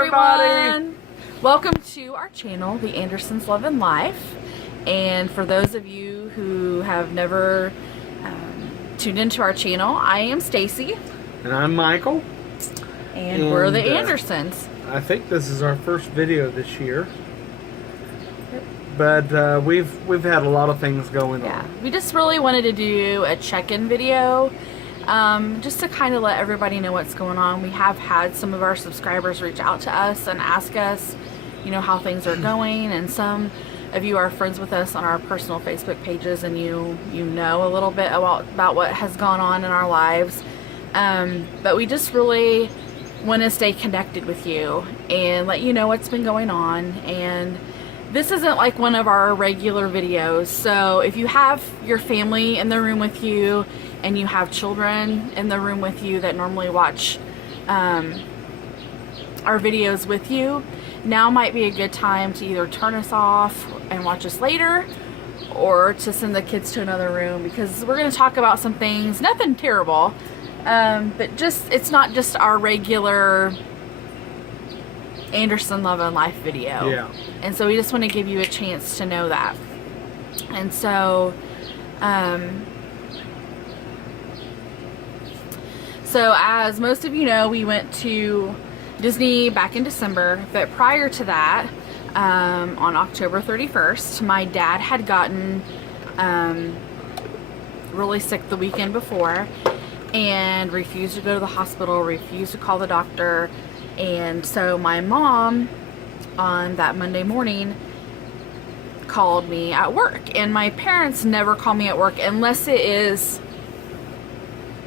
everybody! Welcome to our channel, The Andersons Lovin' Life. And for those of you who have never tuned into our channel, I am Stacy. And I'm Michael. And we're the Andersons. I think this is our first video this year. But we've had a lot of things going on. We just really wanted to do a check-in video. Just to kind of let everybody know what's going on. We have had some of our subscribers reach out to us and ask us, you know, how things are going, and some of you are friends with us on our personal Facebook pages, and you know a little bit about what has gone on in our lives. But we just really want to stay connected with you and let you know what's been going on. And this isn't like one of our regular videos, so if you have your family in the room with you and you have children in the room with you that normally watch our videos with you, now might be a good time to either turn us off and watch us later, or to send the kids to another room, because we're going to talk about some things, nothing terrible, but just, it's not just our regular Anderson Lovin' Life video. Yeah. And so we just want to give you a chance to know that. And so so as most of you know, we went to Disney back in December, but prior to that, on October 31st, my dad had gotten really sick the weekend before and refused to go to the hospital, refused to call the doctor. And so my mom on that Monday morning called me at work, and my parents never call me at work unless it is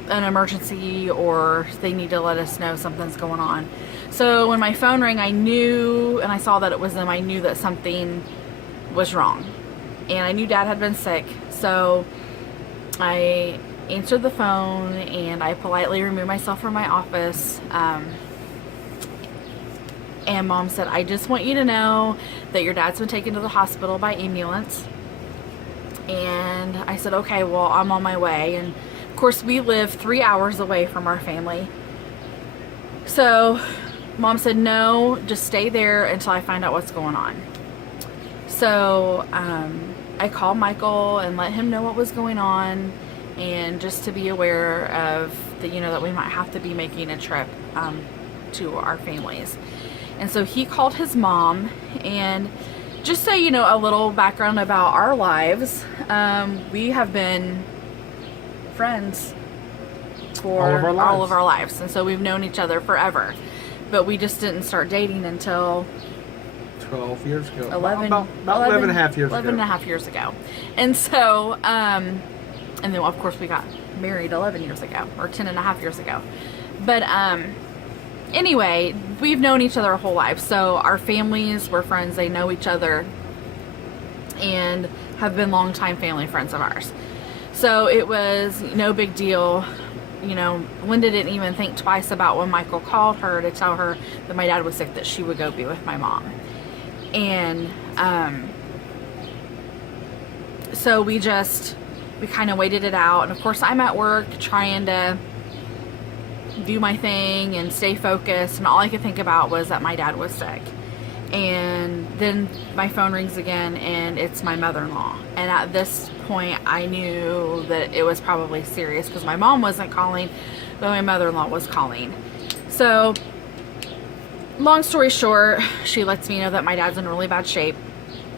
an emergency or they need to let us know something's going on. So when my phone rang, I knew, and I saw that it was them, I knew that something was wrong, and I knew Dad had been sick. So I answered the phone and I politely removed myself from my office, and Mom said, I just want you to know that your dad's been taken to the hospital by ambulance. And I said, okay, well, I'm on my way. And of course, we live 3 hours away from our family. So Mom said, no, just stay there until I find out what's going on. So I called Michael and let him know what was going on, and just to be aware of the, you know, that we might have to be making a trip to our families. And so he called his mom, and just so you know a little background about our lives, we have been friends for all of our lives, and so we've known each other forever, but we just didn't start dating until 12 years ago. 11 and a half years ago. 11 and a half years ago. And so and then of course we got married 11 years ago, or 10 and a half years ago. But anyway, we've known each other our whole life, so our families were friends, they know each other, and have been longtime family friends of ours. So it was no big deal. You know, Linda didn't even think twice about when Michael called her to tell her that my dad was sick, that she would go be with my mom. And so we kind of waited it out, and of course I'm at work trying to do my thing and stay focused, and all I could think about was that my dad was sick. And then my phone rings again, and it's my mother-in-law. And at this point I knew that it was probably serious, because my mom wasn't calling, but my mother-in-law was calling. So long story short, she lets me know that my dad's in really bad shape,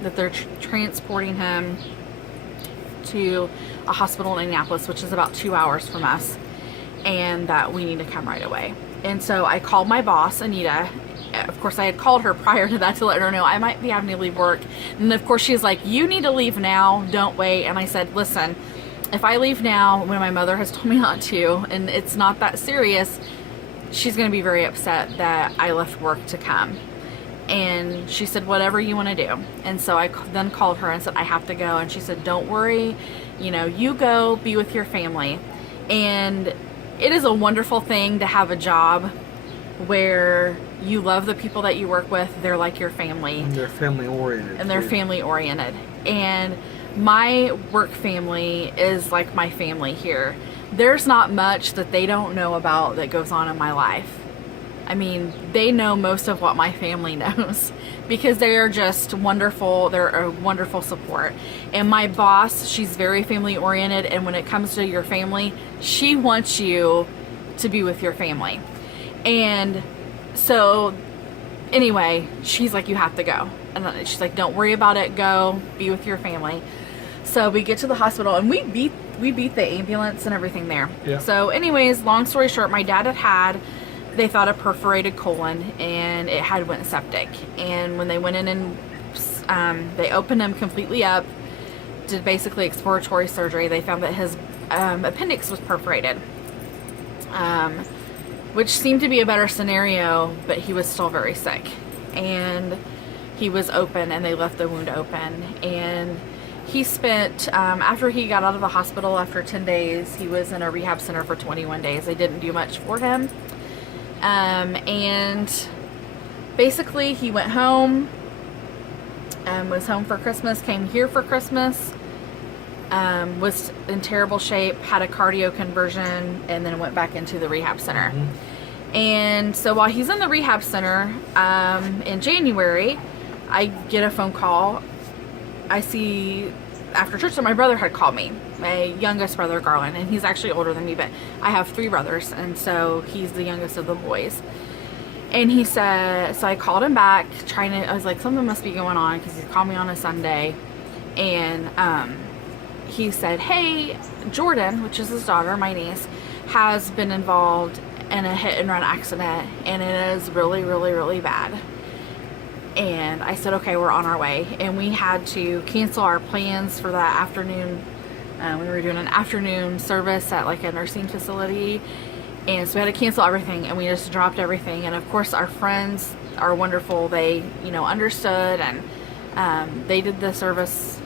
that they're transporting him to a hospital in Indianapolis, which is about 2 hours from us, and that we need to come right away. And so I called my boss, Anita. Of course, I had called her prior to that to let her know I might be having to leave work. And of course, she's like, you need to leave now, don't wait. And I said, listen, if I leave now when my mother has told me not to, and it's not that serious, she's going to be very upset that I left work to come. And she said, whatever you want to do. And so I then called her and said, I have to go. And she said, don't worry, you know, you go be with your family. And it is a wonderful thing to have a job where you love the people that you work with. They're like your family. And they're family oriented. And they're family oriented. And my work family is like my family here. There's not much that they don't know about that goes on in my life. I mean, they know most of what my family knows because they are just wonderful. They're a wonderful support. And my boss, she's very family oriented. And when it comes to your family, she wants you to be with your family. And so anyway, she's like, you have to go. And she's like, don't worry about it. Go be with your family. So we get to the hospital and we beat the ambulance and everything there. Yeah. So anyways, long story short, my dad had they thought a perforated colon and it had went septic. And when they went in and they opened him completely up, did basically exploratory surgery, they found that his appendix was perforated, which seemed to be a better scenario, but he was still very sick. And he was open and they left the wound open. And he spent, after he got out of the hospital after 10 days, he was in a rehab center for 21 days. They didn't do much for him. And basically he went home, was home for Christmas, came here for Christmas, was in terrible shape, had a cardio conversion, and then went back into the rehab center. Mm-hmm. And so while he's in the rehab center, in January, I get a phone call. I see after church that my brother had called me, my youngest brother, Garland, and he's actually older than me, but I have 3 brothers, and so he's the youngest of the boys. And he said, so I called him back, I was like, something must be going on, because he called me on a Sunday, and he said, hey, Jordan, which is his daughter, my niece, has been involved in a hit and run accident, and it is really, really, really bad. And I said, okay, we're on our way. And we had to cancel our plans for that afternoon. We were doing an afternoon service at like a nursing facility. And so we had to cancel everything, and we just dropped everything. And of course our friends are wonderful. They, understood, and they did the service.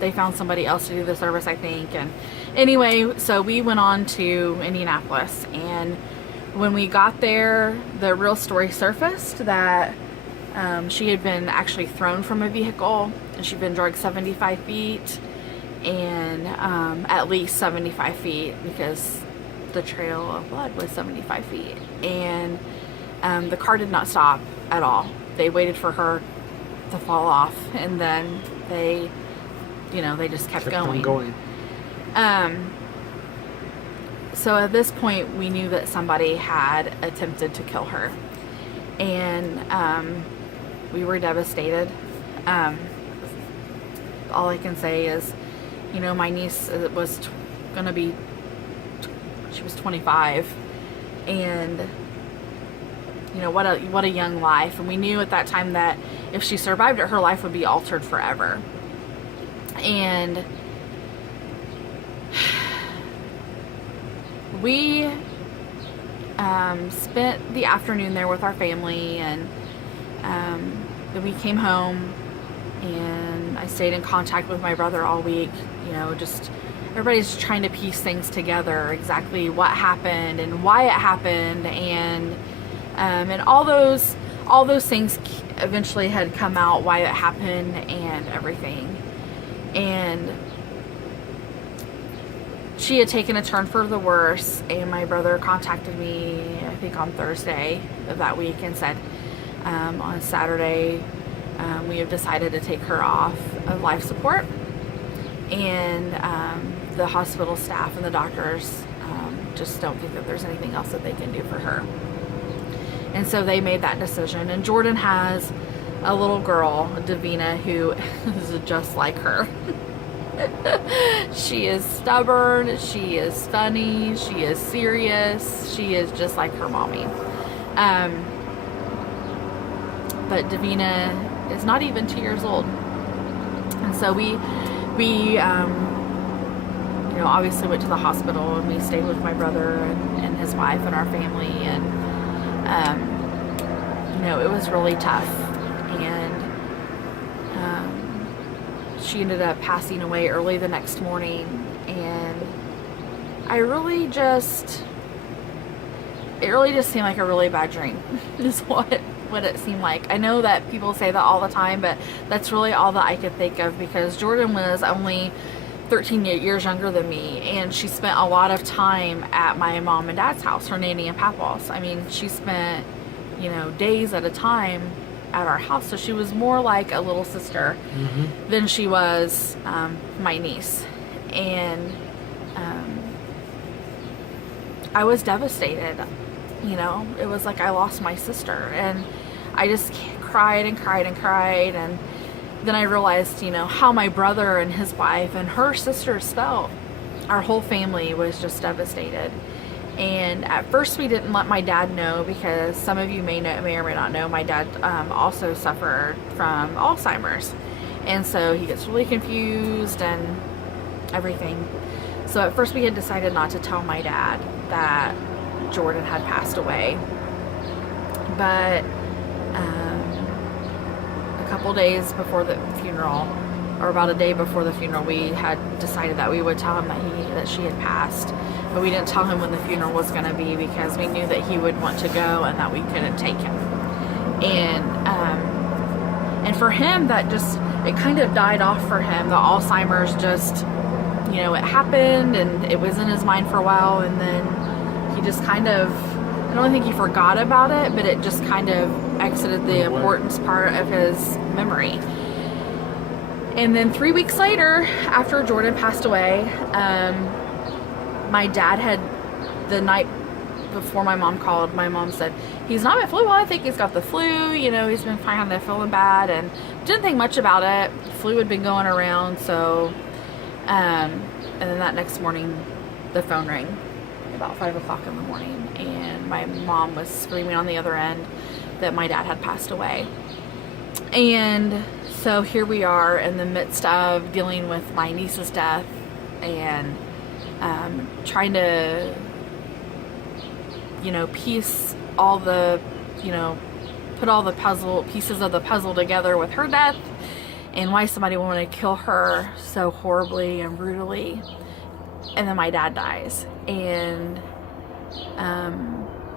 They found somebody else to do the service, I think. And anyway, so we went on to Indianapolis. And when we got there, the real story surfaced that she had been actually thrown from a vehicle, and she'd been dragged 75 feet, and at least 75 feet, because the trail of blood was 75 feet. And the car did not stop at all. They waited for her to fall off, and then they just kept going. So at this point, we knew that somebody had attempted to kill her, and we were devastated. All I can say is, my niece was she was 25, and what a young life. And we knew at that time that if she survived it, her life would be altered forever. And we spent the afternoon there with our family, and then we came home, and I stayed in contact with my brother all week. Just everybody's trying to piece things together, exactly what happened and why it happened, and all those things eventually had come out, why it happened and everything. And she had taken a turn for the worse, and my brother contacted me, I think on Thursday of that week, and said, on Saturday, we have decided to take her off of life support, and the hospital staff and the doctors just don't think that there's anything else that they can do for her. And so they made that decision. And Jordan has a little girl, Davina, who is just like her. She is stubborn, she is funny, she is serious, she is just like her mommy. But Davina is not even 2 years old. And so we obviously went to the hospital, and we stayed with my brother and his wife and our family, and it was really tough. And she ended up passing away early the next morning, and it really just seemed like a really bad dream is what it seemed like. I know that people say that all the time, but that's really all that I could think of, because Jordan was only 13 years younger than me, and she spent a lot of time at my mom and dad's house, her nanny and papa's. I mean, she spent, you know, days at a time at our house, so she was more like a little sister than she was my niece. And I was devastated. You know, it was like I lost my sister, and I just cried and cried and cried. And then I realized, you know, how my brother and his wife and her sisters felt. Our whole family was just devastated. And at first we didn't let my dad know, because some of you may or may not know, my dad also suffered from Alzheimer's. And so he gets really confused and everything. So at first we had decided not to tell my dad that Jordan had passed away. But a couple days before the funeral, or about a day before the funeral, we had decided that we would tell him that she had passed. But we didn't tell him when the funeral was going to be, because we knew that he would want to go and that we couldn't take him. And for him, that just, it kind of died off for him. The Alzheimer's just, you know, it happened and it was in his mind for a while, and then he just kind of, I don't think he forgot about it, but it just kind of exited the importance part of his memory. And then 3 weeks later, after Jordan passed away, my dad had, the night before my mom called, my mom said, he's not at flu. Well, I think he's got the flu. You know, he's been kind of feeling bad, and didn't think much about it. Flu had been going around, so, and then that next morning, the phone rang about 5 o'clock in the morning, and my mom was screaming on the other end that my dad had passed away. And so here we are in the midst of dealing with my niece's death, and trying to, you know, piece all the, you know, put all the pieces of the puzzle together with her death, and why somebody would want to kill her so horribly and brutally. And then my dad dies, and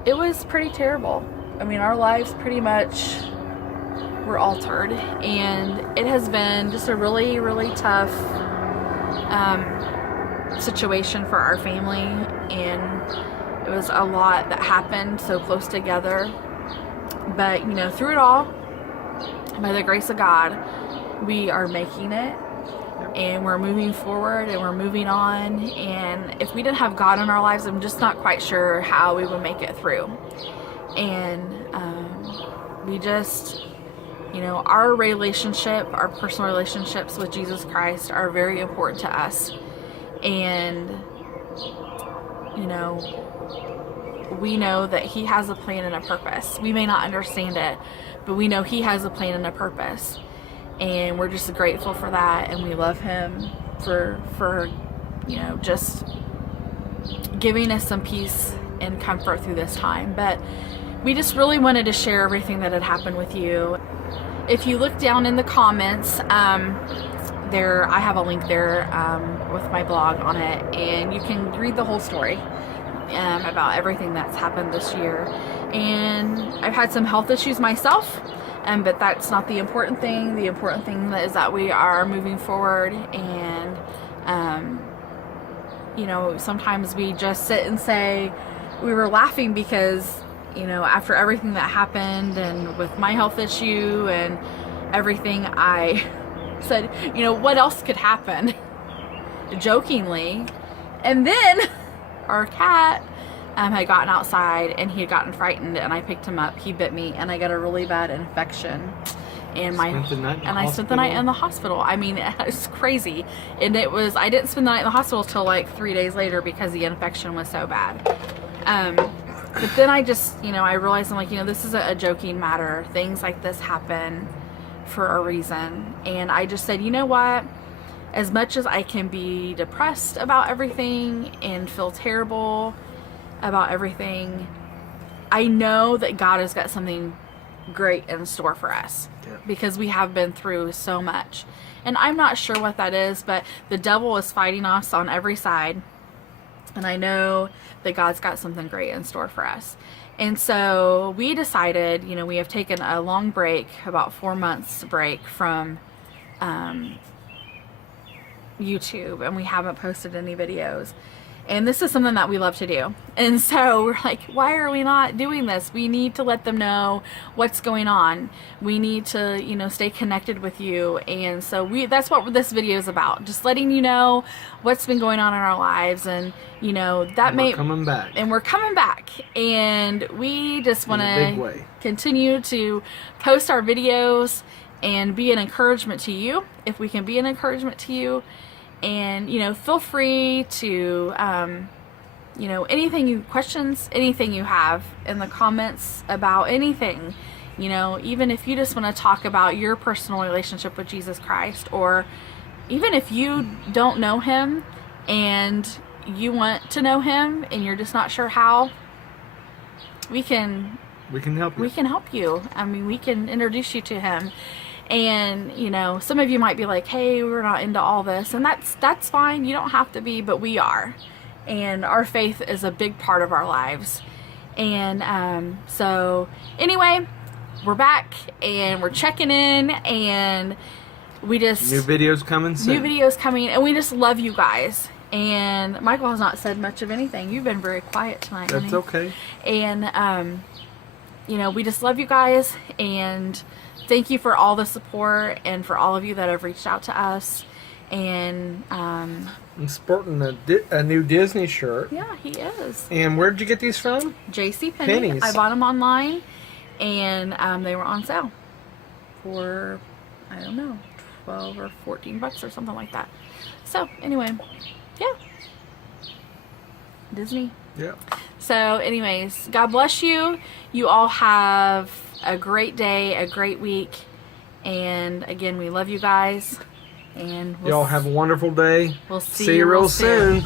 it was pretty terrible. I mean, our lives pretty much were altered, and it has been just a really, really tough situation for our family, and it was a lot that happened so close together. But, you know, through it all, by the grace of God, we are making it, and we're moving forward, and we're moving on. And if we didn't have God in our lives, I'm just not quite sure how we would make it through. And we just, you know, our relationship, our personal relationships with Jesus Christ are very important to us. And, you know, we know that He has a plan and a purpose. We may not understand it, but we know He has a plan and a purpose. And we're just grateful for that, and we love Him for you know, just giving us some peace and comfort through this time. But we just really wanted to share everything that had happened with you. If you look down in the comments, there I have a link there with my blog on it, and you can read the whole story about everything that's happened this year. And I've had some health issues myself, but that's not the important thing. The important thing is that we are moving forward, and you know, sometimes we just sit and say, we were laughing because, you know, after everything that happened, and with my health issue and everything, I said, you know, what else could happen? Jokingly. And then our cat had gotten outside, and he had gotten frightened, and I picked him up. He bit me, and I got a really bad infection. And I spent the night in the hospital. I mean, it's crazy. And I didn't spend the night in the hospital till like 3 days later, because the infection was so bad. But then I just, you know, I realized, I'm like, you know, this is a joking matter. Things like this happen for a reason. And I just said, you know what? As much as I can be depressed about everything and feel terrible about everything, I know that God has got something great in store for us, because we have been through so much. And I'm not sure what that is, but the devil is fighting us on every side. And I know that God's got something great in store for us. And so we decided, you know, we have taken a long break, about 4 months break from YouTube and we haven't posted any videos. And this is something that we love to do. And so we're like, why are we not doing this? We need to let them know what's going on. We need to, you know, stay connected with you. And so that's what this video is about. Just letting you know what's been going on in our lives. And, you know, that we're coming back. And we're coming back. And we just want to continue to post our videos and be an encouragement to you, if we can be an encouragement to you. And, you know, feel free to, you know, questions, anything you have in the comments about anything, you know, even if you just want to talk about your personal relationship with Jesus Christ, or even if you don't know him and you want to know him and you're just not sure how, we can help you. We can help you. I mean, we can introduce you to him. And, you know, some of you might be like, hey, we're not into all this. And that's fine. You don't have to be, but we are. And our faith is a big part of our lives. And so, anyway, we're back and we're checking in. And we just... New videos coming soon. New videos coming. And we just love you guys. And Michael has not said much of anything. You've been very quiet tonight. That's okay. And, you know, we just love you guys. And... thank you for all the support and for all of you that have reached out to us. And I'm sporting a new Disney shirt. Yeah, he is. And where did you get these from? JCPenney. Pennies. I bought them online, and they were on sale for, I don't know, 12 or 14 bucks or something like that. So anyway, yeah, Disney. Yeah. So anyways, God bless you. You all have a great day, a great week. And again, we love you guys. And y'all have a wonderful day. We'll see you real soon.